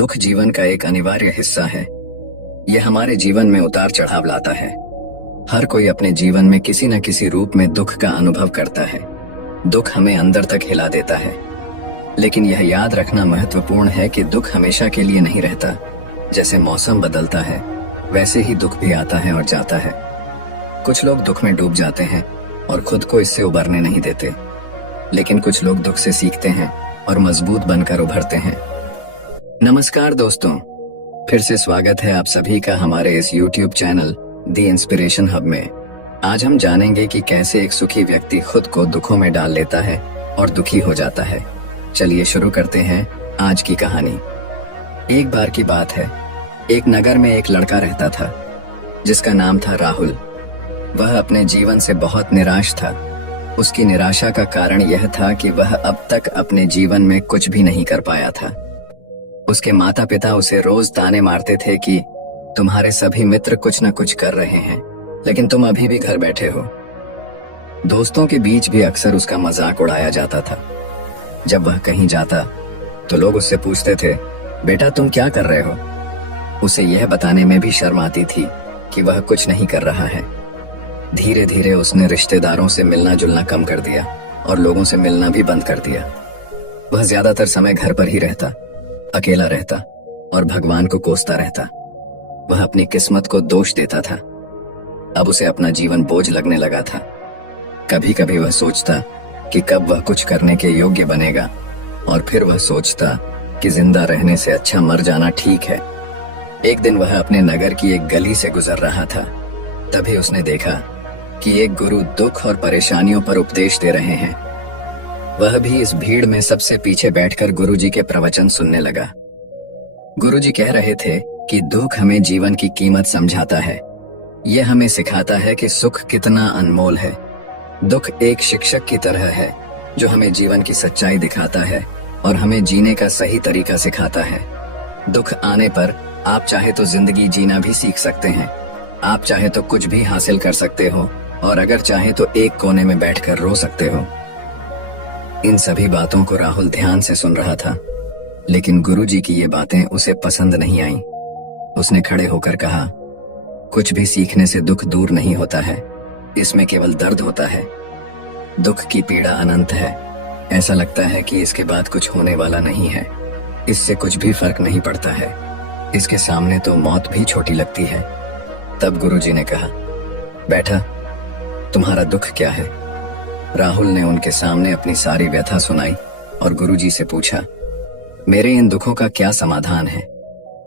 दुख जीवन का एक अनिवार्य हिस्सा है। यह हमारे जीवन में उतार चढ़ाव लाता है। हर कोई अपने जीवन में किसी न किसी रूप में दुख का अनुभव करता है। दुख हमें अंदर तक हिला देता है, लेकिन यह याद रखना महत्वपूर्ण है कि दुख हमेशा के लिए नहीं रहता। जैसे मौसम बदलता है, वैसे ही दुख भी आता है और जाता है। कुछ लोग दुख में डूब जाते हैं और खुद को इससे उबरने नहीं देते, लेकिन कुछ लोग दुख से सीखते हैं और मजबूत बनकर उभरते हैं। नमस्कार दोस्तों, फिर से स्वागत है आप सभी का हमारे इस YouTube चैनल दी इंस्पिरेशन हब में। आज हम जानेंगे कि कैसे एक सुखी व्यक्ति खुद को दुखों में डाल लेता है और दुखी हो जाता है। चलिए शुरू करते हैं आज की कहानी। एक बार की बात है, एक नगर में एक लड़का रहता था जिसका नाम था राहुल। वह अपने जीवन से बहुत निराश था। उसकी निराशा का कारण यह था कि वह अब तक अपने जीवन में कुछ भी नहीं कर पाया था। उसके माता पिता उसे रोज ताने मारते थे कि तुम्हारे सभी मित्र कुछ न कुछ कर रहे हैं, लेकिन तुम अभी भी घर बैठे हो। दोस्तों के बीच भी अक्सर उसका मजाक उड़ाया जाता था। जब वह कहीं जाता तो लोग उससे पूछते थे, बेटा तुम क्या कर रहे हो? उसे यह बताने में भी शर्म आती थी कि वह कुछ नहीं कर रहा है। धीरे धीरे उसने रिश्तेदारों से मिलना जुलना कम कर दिया और लोगों से मिलना भी बंद कर दिया। वह ज्यादातर समय घर पर ही रहता, अकेला रहता और भगवान को कोसता रहता। वह अपनी किस्मत को दोष देता था। अब उसे अपना जीवन बोझ लगने लगा था। कभी कभी वह सोचता कि कब वह कुछ करने के योग्य बनेगा, और फिर वह सोचता कि जिंदा रहने से अच्छा मर जाना ठीक है। एक दिन वह अपने नगर की एक गली से गुजर रहा था। तभी उसने देखा कि एक गुरु दुख और परेशानियों पर उपदेश दे रहे हैं। वह भी इस भीड़ में सबसे पीछे बैठकर गुरुजी के प्रवचन सुनने लगा। गुरुजी कह रहे थे कि दुख हमें जीवन की कीमत समझाता है। यह हमें सिखाता है कि सुख कितना अनमोल है। दुख एक शिक्षक की तरह है जो हमें जीवन की सच्चाई दिखाता है और हमें जीने का सही तरीका सिखाता है। दुख आने पर आप चाहे तो जिंदगी जीना भी सीख सकते हैं। आप चाहे तो कुछ भी हासिल कर सकते हो, और अगर चाहे तो एक कोने में बैठकर रो सकते हो। इन सभी बातों को राहुल ध्यान से सुन रहा था, लेकिन गुरुजी की ये बातें उसे पसंद नहीं आईं। उसने खड़े होकर कहा, कुछ भी सीखने से दुख दूर नहीं होता है, इसमें केवल दर्द होता है। दुख की पीड़ा अनंत है। ऐसा लगता है कि इसके बाद कुछ होने वाला नहीं है। इससे कुछ भी फर्क नहीं पड़ता है। इसके सामने तो मौत भी छोटी लगती है। तब गुरुजी ने कहा, बेटा तुम्हारा दुख क्या है? राहुल ने उनके सामने अपनी सारी व्यथा सुनाई और गुरुजी से पूछा, मेरे इन दुखों का क्या समाधान है?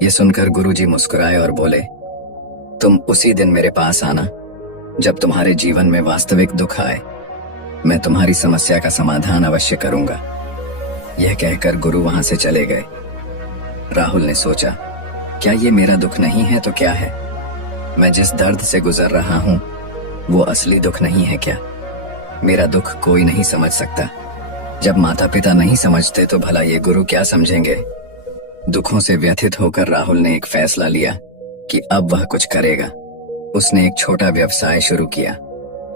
ये सुनकर गुरुजी मुस्कुराए और बोले, तुम उसी दिन मेरे पास आना जब तुम्हारे जीवन में वास्तविक दुख आए। मैं तुम्हारी समस्या का समाधान अवश्य करूंगा। यह कहकर गुरु वहां से चले गए। राहुल ने सोचा, क्या ये मेरा दुख नहीं है तो क्या है? मैं जिस दर्द से गुजर रहा हूं वो असली दुख नहीं है क्या? मेरा दुख कोई नहीं समझ सकता। जब माता पिता नहीं समझते तो भला ये गुरु क्या समझेंगे? दुखों से व्यथित होकर राहुल ने एक फैसला लिया कि अब वह कुछ करेगा। उसने एक छोटा व्यवसाय शुरू किया,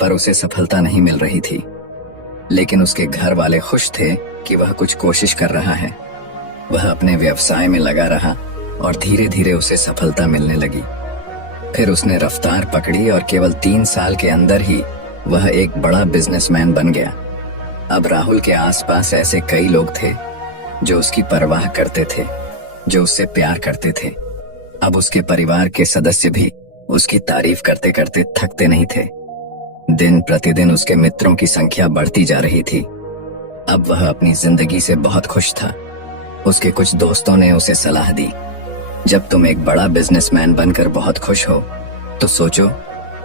पर उसे सफलता नहीं मिल रही थी। लेकिन उसके घर वाले खुश थे कि वह कुछ कोशिश कर रहा है। वह अपने व्यवसाय में लगा रहा और धीरे धीरे उसे सफलता मिलने लगी। फिर उसने रफ्तार पकड़ी और केवल 3 साल के अंदर ही वह एक बड़ा बिजनेसमैन बन गया। अब राहुल के आसपास ऐसे कई लोग थे जो उसकी परवाह करते थे, जो उससे प्यार करते थे। अब उसके परिवार के सदस्य भी उसकी तारीफ करते करते थकते नहीं थे। दिन प्रतिदिन उसके मित्रों की संख्या बढ़ती जा रही थी। अब वह अपनी जिंदगी से बहुत खुश था। उसके कुछ दोस्तों ने उसे सलाह दी, जब तुम एक बड़ा बिजनेसमैन बनकर बहुत खुश हो तो सोचो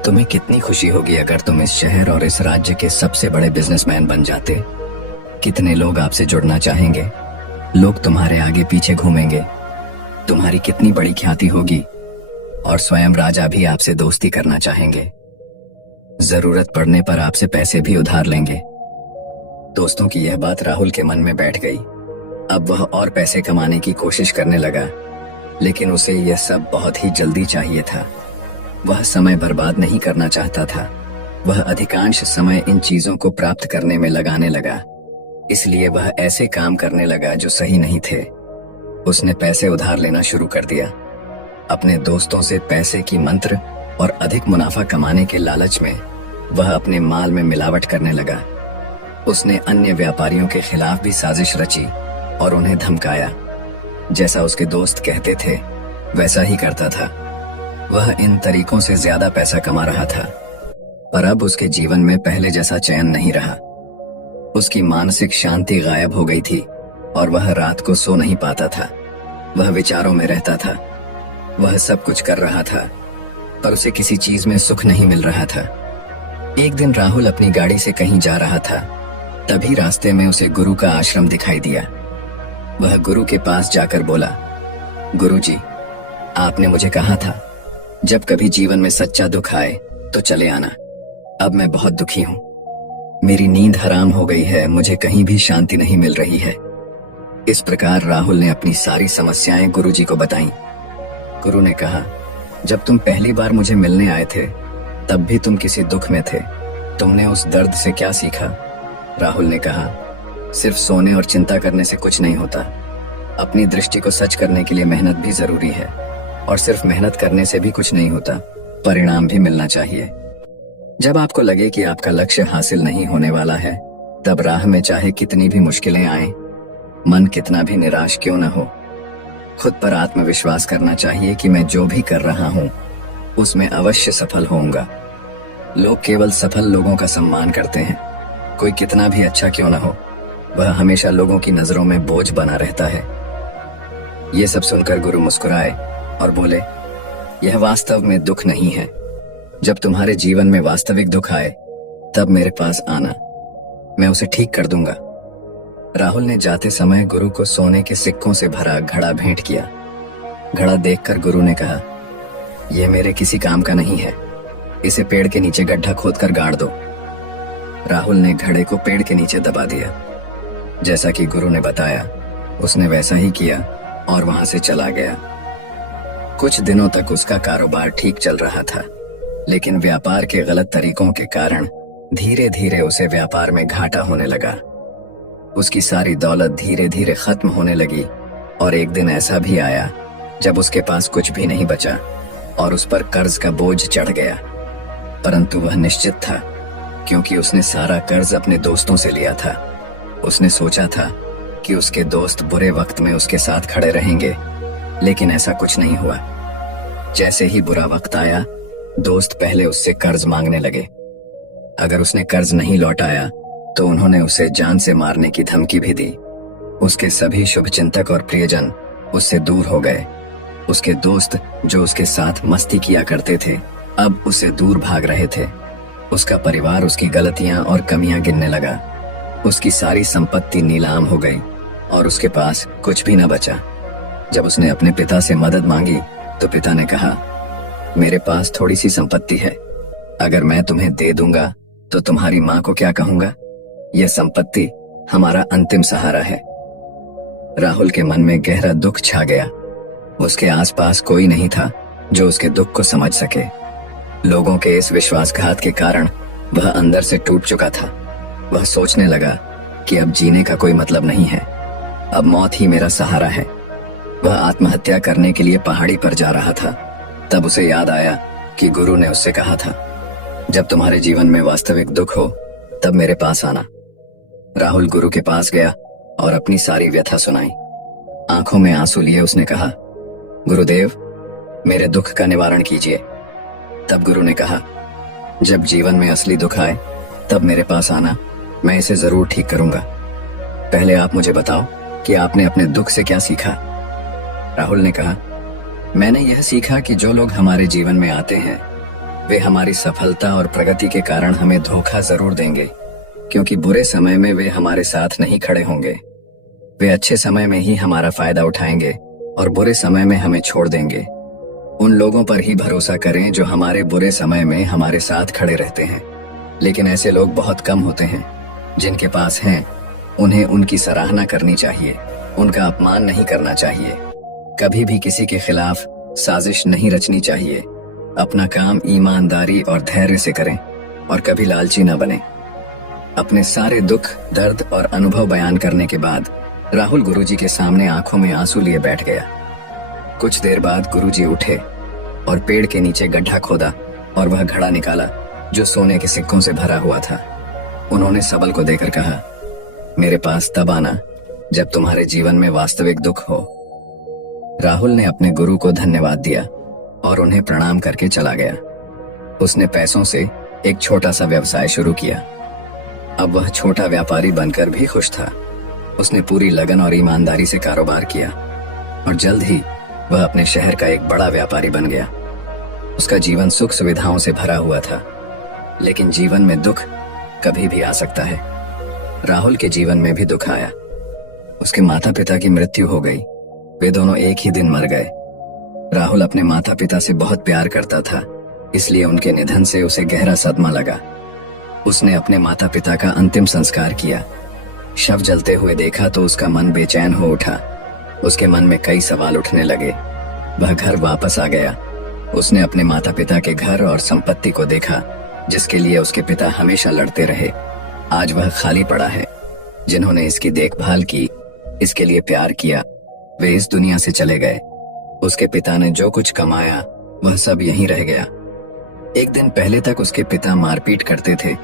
तुम्हें कितनी खुशी होगी अगर तुम इस शहर और इस राज्य के सबसे बड़े बिजनेसमैन बन जाते। कितने लोग आपसे जुड़ना चाहेंगे। लोग तुम्हारे आगे पीछे घूमेंगे। तुम्हारी कितनी बड़ी ख्याति होगी, और स्वयं राजा भी आपसे दोस्ती करना चाहेंगे। जरूरत पड़ने पर आपसे पैसे भी उधार लेंगे। दोस्तों की यह बात राहुल के मन में बैठ गई। अब वह और पैसे कमाने की कोशिश करने लगा, लेकिन उसे यह सब बहुत ही जल्दी चाहिए था। वह समय बर्बाद नहीं करना चाहता था। वह अधिकांश समय इन चीजों को प्राप्त करने में लगाने लगा। इसलिए वह ऐसे काम करने लगा जो सही नहीं थे। उसने पैसे उधार लेना शुरू कर दिया। अपने दोस्तों से पैसे की मंत्र और अधिक मुनाफा कमाने के लालच में वह अपने माल में मिलावट करने लगा। उसने अन्य व्यापारियों के खिलाफ भी साजिश रची और उन्हें धमकाया। जैसा उसके दोस्त कहते थे वैसा ही करता था। वह इन तरीकों से ज्यादा पैसा कमा रहा था, पर अब उसके जीवन में पहले जैसा चैन नहीं रहा। उसकी मानसिक शांति गायब हो गई थी और वह रात को सो नहीं पाता था। वह विचारों में रहता था। वह सब कुछ कर रहा था, पर उसे किसी चीज में सुख नहीं मिल रहा था। एक दिन राहुल अपनी गाड़ी से कहीं जा रहा था। तभी रास्ते में उसे गुरु का आश्रम दिखाई दिया। वह गुरु के पास जाकर बोला, गुरुजी, आपने मुझे कहा था जब कभी जीवन में सच्चा दुख आए तो चले आना। अब मैं बहुत दुखी हूं। मेरी नींद हराम हो गई है, मुझे कहीं भी शांति नहीं मिल रही है। इस प्रकार राहुल ने अपनी सारी समस्याएं गुरुजी को बताईं। गुरु ने कहा, जब तुम पहली बार मुझे मिलने आए थे तब भी तुम किसी दुख में थे। तुमने उस दर्द से क्या सीखा? राहुल ने कहा, सिर्फ सोने और चिंता करने से कुछ नहीं होता। अपनी दृष्टि को सच करने के लिए मेहनत भी जरूरी है, और सिर्फ मेहनत करने से भी कुछ नहीं होता, परिणाम भी मिलना चाहिए। जब आपको लगे कि आपका लक्ष्य हासिल नहीं होने वाला है, तब राह में चाहे कितनी भी मुश्किलें आएं, मन कितना भी निराश क्यों न हो, खुद पर आत्मविश्वास करना चाहिए कि मैं जो भी कर रहा हूं उसमें अवश्य सफल होऊंगा। लोग केवल सफल लोगों का सम्मान करते हैं। कोई कितना भी अच्छा क्यों न हो, वह हमेशा लोगों की नजरों में बोझ बना रहता है। ये सब सुनकर गुरु मुस्कुराए और बोले, यह वास्तव में दुख नहीं है। जब तुम्हारे जीवन में वास्तविक दुख आए तब मेरे पास आना, मैं उसे ठीक कर दूंगा। राहुल ने जाते समय गुरु को सोने के सिक्कों से भरा घड़ा भेंट किया। घड़ा देखकर गुरु ने कहा, यह मेरे किसी काम का नहीं है, इसे पेड़ के नीचे गड्ढा खोदकर गाड़ दो। राहुल ने घड़े को पेड़ के नीचे दबा दिया। जैसा कि गुरु ने बताया उसने वैसा ही किया और वहां से चला गया। कुछ दिनों तक उसका कारोबार ठीक चल रहा था, लेकिन व्यापार के गलत तरीकों के कारण धीरे धीरे उसे व्यापार में घाटा होने लगा। उसकी सारी दौलत धीरे धीरे खत्म होने लगी और एक दिन ऐसा भी आया जब उसके पास कुछ भी नहीं बचा और उस पर कर्ज का बोझ चढ़ गया। परंतु वह निश्चित था, क्योंकि उसने सारा कर्ज अपने दोस्तों से लिया था। उसने सोचा था कि उसके दोस्त बुरे वक्त में उसके साथ खड़े रहेंगे, लेकिन ऐसा कुछ नहीं हुआ। जैसे ही बुरा वक्त आया, दोस्त पहले उससे कर्ज मांगने लगे। अगर उसने कर्ज नहीं लौटाया तो उन्होंने उसे जान से मारने की धमकी भी दी। उसके सभी शुभचिंतक और प्रियजन उससे दूर हो गए। उसके दोस्त जो उसके साथ मस्ती किया करते थे, अब उससे दूर भाग रहे थे। उसका परिवार उसकी गलतियां और कमियां गिनने लगा। उसकी सारी संपत्ति नीलाम हो गई और उसके पास कुछ भी न बचा। जब उसने अपने पिता से मदद मांगी तो पिता ने कहा, मेरे पास थोड़ी सी संपत्ति है, अगर मैं तुम्हें दे दूंगा तो तुम्हारी माँ को क्या कहूंगा? यह संपत्ति हमारा अंतिम सहारा है। राहुल के मन में गहरा दुख छा गया। उसके आसपास कोई नहीं था जो उसके दुख को समझ सके। लोगों के इस विश्वासघात के कारण वह अंदर से टूट चुका था। वह सोचने लगा कि अब जीने का कोई मतलब नहीं है, अब मौत ही मेरा सहारा है। वह आत्महत्या करने के लिए पहाड़ी पर जा रहा था। तब उसे याद आया कि गुरु ने उससे कहा था, जब तुम्हारे जीवन में वास्तविक दुख हो तब मेरे पास आना। राहुल गुरु के पास गया और अपनी सारी व्यथा सुनाई। आंखों में आंसू लिए उसने कहा, गुरुदेव, मेरे दुख का निवारण कीजिए। तब गुरु ने कहा, जब जीवन में असली दुख आए तब मेरे पास आना, मैं इसे जरूर ठीक करूंगा। पहले आप मुझे बताओ कि आपने अपने दुख से क्या सीखा? राहुल ने कहा, मैंने यह सीखा कि जो लोग हमारे जीवन में आते हैं वे हमारी सफलता और प्रगति के कारण हमें धोखा जरूर देंगे, क्योंकि बुरे समय में वे हमारे साथ नहीं खड़े होंगे। वे अच्छे समय में ही हमारा फायदा उठाएंगे और बुरे समय में हमें छोड़ देंगे। उन लोगों पर ही भरोसा करें जो हमारे बुरे समय में हमारे साथ खड़े रहते हैं, लेकिन ऐसे लोग बहुत कम होते हैं। जिनके पास हैं उन्हें उनकी सराहना करनी चाहिए, उनका अपमान नहीं करना चाहिए। कभी भी किसी के खिलाफ साजिश नहीं रचनी चाहिए। अपना काम ईमानदारी और धैर्य से करें और कभी लालची न बने। अपने सारे दुख, दर्द और अनुभव बयान करने के बाद राहुल गुरुजी के सामने आंखों में आंसू लिए बैठ गया। कुछ देर बाद गुरुजी उठे और पेड़ के नीचे गड्ढा खोदा और वह घड़ा निकाला जो सोने के सिक्कों से भरा हुआ था। उन्होंने सबल को देकर कहा, मेरे पास तब आना जब तुम्हारे जीवन में वास्तविक दुख हो। राहुल ने अपने गुरु को धन्यवाद दिया और उन्हें प्रणाम करके चला गया। उसने पैसों से एक छोटा सा व्यवसाय शुरू किया। अब वह छोटा व्यापारी बनकर भी खुश था। उसने पूरी लगन और ईमानदारी से कारोबार किया और जल्द ही वह अपने शहर का एक बड़ा व्यापारी बन गया। उसका जीवन सुख सुविधाओं से भरा हुआ था, लेकिन जीवन में दुख कभी भी आ सकता है। राहुल के जीवन में भी दुख आया। उसके माता पिता की मृत्यु हो गई। वे दोनों एक ही दिन मर गए। राहुल अपने माता पिता से बहुत प्यार करता था, इसलिए उनके निधन से उसे गहरा सदमा लगा। उसने अपने माता पिता का अंतिम संस्कार किया। शव जलते हुए देखा तो उसका मन बेचैन हो उठा। उसके मन में कई सवाल उठने लगे। वह घर वापस आ गया। उसने अपने माता पिता के घर और संपत्ति को देखा, जिसके लिए उसके पिता हमेशा लड़ते रहे। आज वह खाली पड़ा है। जिन्होंने इसकी देखभाल की, इसके लिए प्यार किया, वे इस दुनिया से चले गए। उसके पिता ने जो कुछ कमाया वह सब यहीं रह गया। एक दिन पहले तक उसके पिता मारपीट करते थे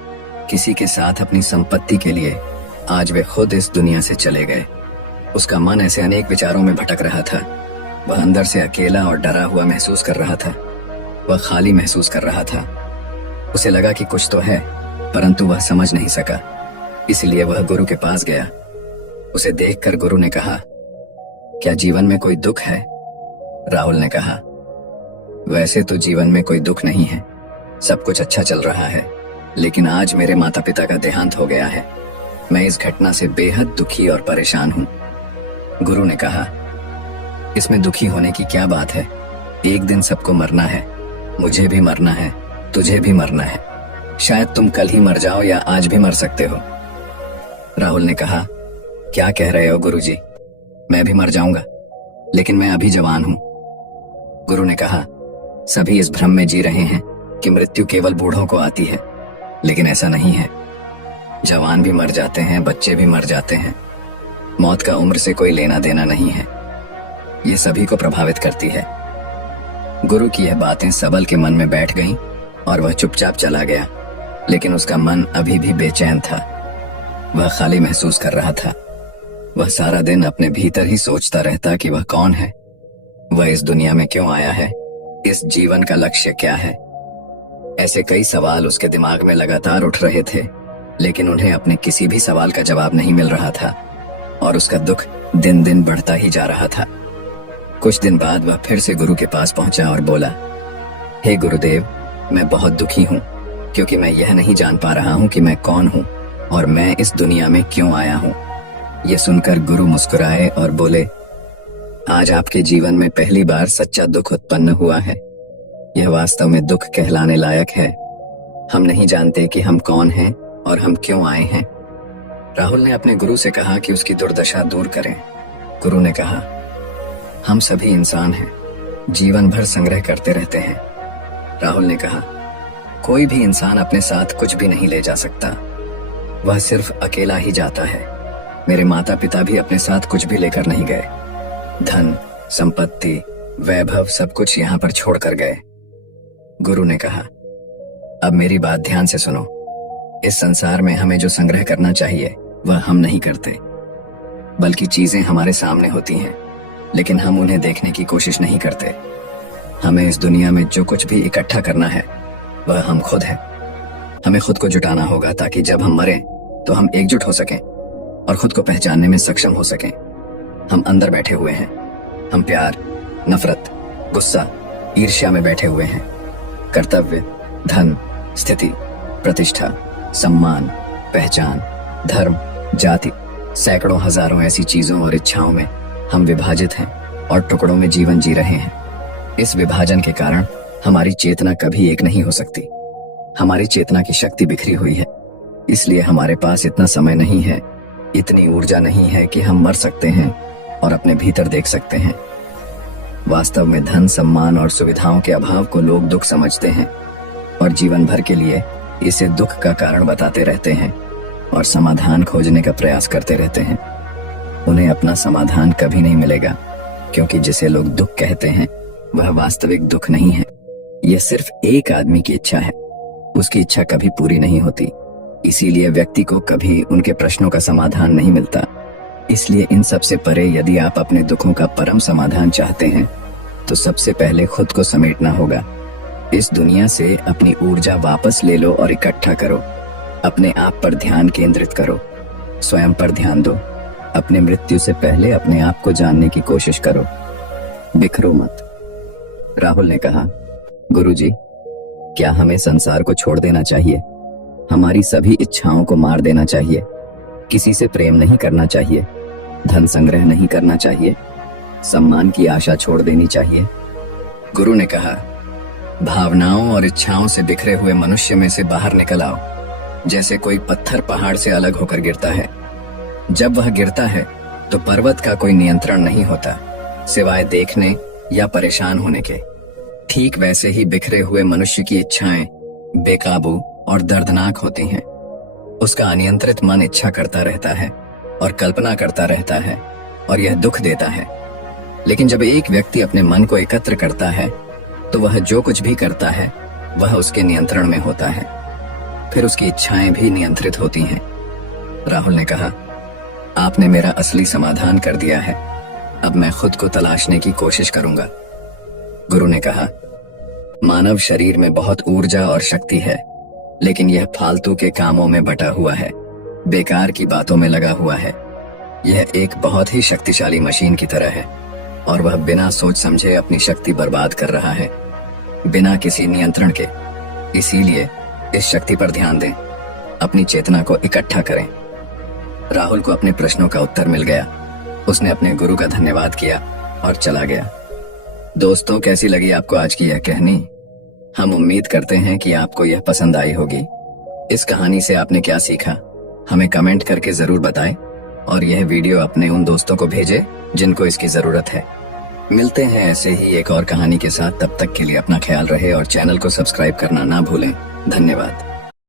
किसी के साथ अपनी संपत्ति के लिए। आज वे खुद इस दुनिया से चले गए। उसका मन ऐसे अनेक विचारों में भटक रहा था। वह अंदर से अकेला और डरा हुआ महसूस कर रहा था। वह खाली महसूस कर रहा था। उसे लगा कि कुछ तो है, परंतु वह समझ नहीं सका। इसलिए वह गुरु के पास गया। उसे देखकर गुरु ने कहा, क्या जीवन में कोई दुख है? राहुल ने कहा, वैसे तो जीवन में कोई दुख नहीं है, सब कुछ अच्छा चल रहा है, लेकिन आज मेरे माता पिता का देहांत हो गया है। मैं इस घटना से बेहद दुखी और परेशान हूँ। गुरु ने कहा, इसमें दुखी होने की क्या बात है? एक दिन सबको मरना है। मुझे भी मरना है, तुझे भी मरना है। शायद तुम कल ही मर जाओ या आज भी मर सकते हो। राहुल ने कहा, क्या कह रहे हो गुरुजी? मैं भी मर जाऊंगा, लेकिन मैं अभी जवान हूं। गुरु ने कहा, सभी इस भ्रम में जी रहे हैं कि मृत्यु केवल बूढ़ों को आती है, लेकिन ऐसा नहीं है। जवान भी मर जाते हैं, बच्चे भी मर जाते हैं। मौत का उम्र से कोई लेना देना नहीं है। ये सभी को प्रभावित करती है। गुरु की यह बातें सबल के मन में बैठ गईं और वह चुपचाप चला गया, लेकिन उसका मन अभी भी बेचैन था। वह खाली महसूस कर रहा था। वह सारा दिन अपने भीतर ही सोचता रहता कि वह कौन है, वह इस दुनिया में क्यों आया है, इस जीवन का लक्ष्य क्या है। ऐसे कई सवाल उसके दिमाग में लगातार उठ रहे थे, लेकिन उन्हें अपने किसी भी सवाल का जवाब नहीं मिल रहा था और उसका दुख दिन दिन बढ़ता ही जा रहा था। कुछ दिन बाद वह फिर से गुरु के पास पहुंचा और बोला, हे गुरुदेव, मैं बहुत दुखी हूँ, क्योंकि मैं यह नहीं जान पा रहा हूँ कि मैं कौन हूँ और मैं इस दुनिया में क्यों आया हूँ। ये सुनकर गुरु मुस्कुराए और बोले, आज आपके जीवन में पहली बार सच्चा दुख उत्पन्न हुआ है। यह वास्तव में दुख कहलाने लायक है। हम नहीं जानते कि हम कौन हैं और हम क्यों आए हैं। राहुल ने अपने गुरु से कहा कि उसकी दुर्दशा दूर करें। गुरु ने कहा, हम सभी इंसान हैं, जीवन भर संग्रह करते रहते हैं। राहुल ने कहा, कोई भी इंसान अपने साथ कुछ भी नहीं ले जा सकता, वह सिर्फ अकेला ही जाता है। मेरे माता पिता भी अपने साथ कुछ भी लेकर नहीं गए। धन, संपत्ति, वैभव सब कुछ यहाँ पर छोड़कर गए। गुरु ने कहा, अब मेरी बात ध्यान से सुनो। इस संसार में हमें जो संग्रह करना चाहिए वह हम नहीं करते, बल्कि चीजें हमारे सामने होती हैं, लेकिन हम उन्हें देखने की कोशिश नहीं करते। हमें इस दुनिया में जो कुछ भी इकट्ठा करना है वह हम खुद हैं। हमें खुद को जुटाना होगा ताकि जब हम मरें तो हम एकजुट हो सकें और खुद को पहचानने में सक्षम हो सकें। हम अंदर बैठे हुए हैं। हम प्यार, नफरत, गुस्सा, ईर्ष्या में बैठे हुए हैं। कर्तव्य, धन, स्थिति, प्रतिष्ठा, सम्मान, पहचान, धर्म, जाति, सैकड़ों हजारों ऐसी चीजों और इच्छाओं में हम विभाजित हैं और टुकड़ों में जीवन जी रहे हैं। इस विभाजन के कारण हमारी चेतना कभी एक नहीं हो सकती। हमारी चेतना की शक्ति बिखरी हुई है, इसलिए हमारे पास इतना समय नहीं है, इतनी ऊर्जा नहीं है कि हम मर सकते हैं और अपने भीतर देख सकते हैं। वास्तव में धन, सम्मान और सुविधाओं के अभाव को लोग दुख समझते हैं और जीवन भर के लिए इसे दुख का कारण बताते रहते हैं और समाधान खोजने का प्रयास करते रहते हैं। उन्हें अपना समाधान कभी नहीं मिलेगा, क्योंकि जिसे लोग दुख कहते हैं वह वास्तविक दुख नहीं है। यह सिर्फ एक आदमी की इच्छा है। उसकी इच्छा कभी पूरी नहीं होती, इसीलिए व्यक्ति को कभी उनके प्रश्नों का समाधान नहीं मिलता। इसलिए इन सब से परे यदि आप अपने दुखों का परम समाधान चाहते हैं तो सबसे पहले खुद को समेटना होगा। इस दुनिया से अपनी ऊर्जा वापस ले लो और इकट्ठा करो। अपने आप पर ध्यान केंद्रित करो, स्वयं पर ध्यान दो। अपने मृत्यु से पहले अपने आप को जानने की कोशिश करो, बिखरो मत। राहुल ने कहा, गुरुजी, क्या हमें संसार को छोड़ देना चाहिए? हमारी सभी इच्छाओं को मार देना चाहिए? किसी से प्रेम नहीं करना चाहिए? धन संग्रह नहीं करना चाहिए? सम्मान की आशा छोड़ देनी चाहिए? गुरु ने कहा, भावनाओं और इच्छाओं से बिखरे हुए मनुष्य में से बाहर निकल आओ। जैसे कोई पत्थर पहाड़ से अलग होकर गिरता है। जब वह गिरता है तो पर्वत का कोई नियंत्रण नहीं होता, सिवाय देखने या परेशान होने के। ठीक वैसे ही बिखरे हुए मनुष्य की इच्छाएं बेकाबू और दर्दनाक होती हैं। उसका अनियंत्रित मन इच्छा करता रहता है और कल्पना करता रहता है, और यह दुख देता है। लेकिन जब एक व्यक्ति अपने मन को एकत्र करता है तो वह जो कुछ भी करता है वह उसके नियंत्रण में होता है। फिर उसकी इच्छाएं भी नियंत्रित होती हैं। राहुल ने कहा, आपने मेरा असली समाधान कर दिया है। अब मैं खुद को तलाशने की कोशिश करूंगा। गुरु ने कहा, मानव शरीर में बहुत ऊर्जा और शक्ति है, लेकिन यह फालतू के कामों में बटा हुआ है, बेकार की बातों में लगा हुआ है। यह एक बहुत ही शक्तिशाली मशीन की तरह है, और वह बिना सोच समझे अपनी शक्ति बर्बाद कर रहा है, बिना किसी नियंत्रण के। इसीलिए इस शक्ति पर ध्यान दें, अपनी चेतना को इकट्ठा करें। राहुल को अपने प्रश्नों का उत्तर मिल गया। उसने अपने गुरु का धन्यवाद किया और चला गया। दोस्तों, कैसी लगी आपको आज की यह कहानी? हम उम्मीद करते हैं कि आपको यह पसंद आई होगी। इस कहानी से आपने क्या सीखा, हमें कमेंट करके जरूर बताएं, और यह वीडियो अपने उन दोस्तों को भेजें जिनको इसकी जरूरत है। मिलते हैं ऐसे ही एक और कहानी के साथ। तब तक के लिए अपना ख्याल रहे और चैनल को सब्सक्राइब करना ना भूलें। धन्यवाद।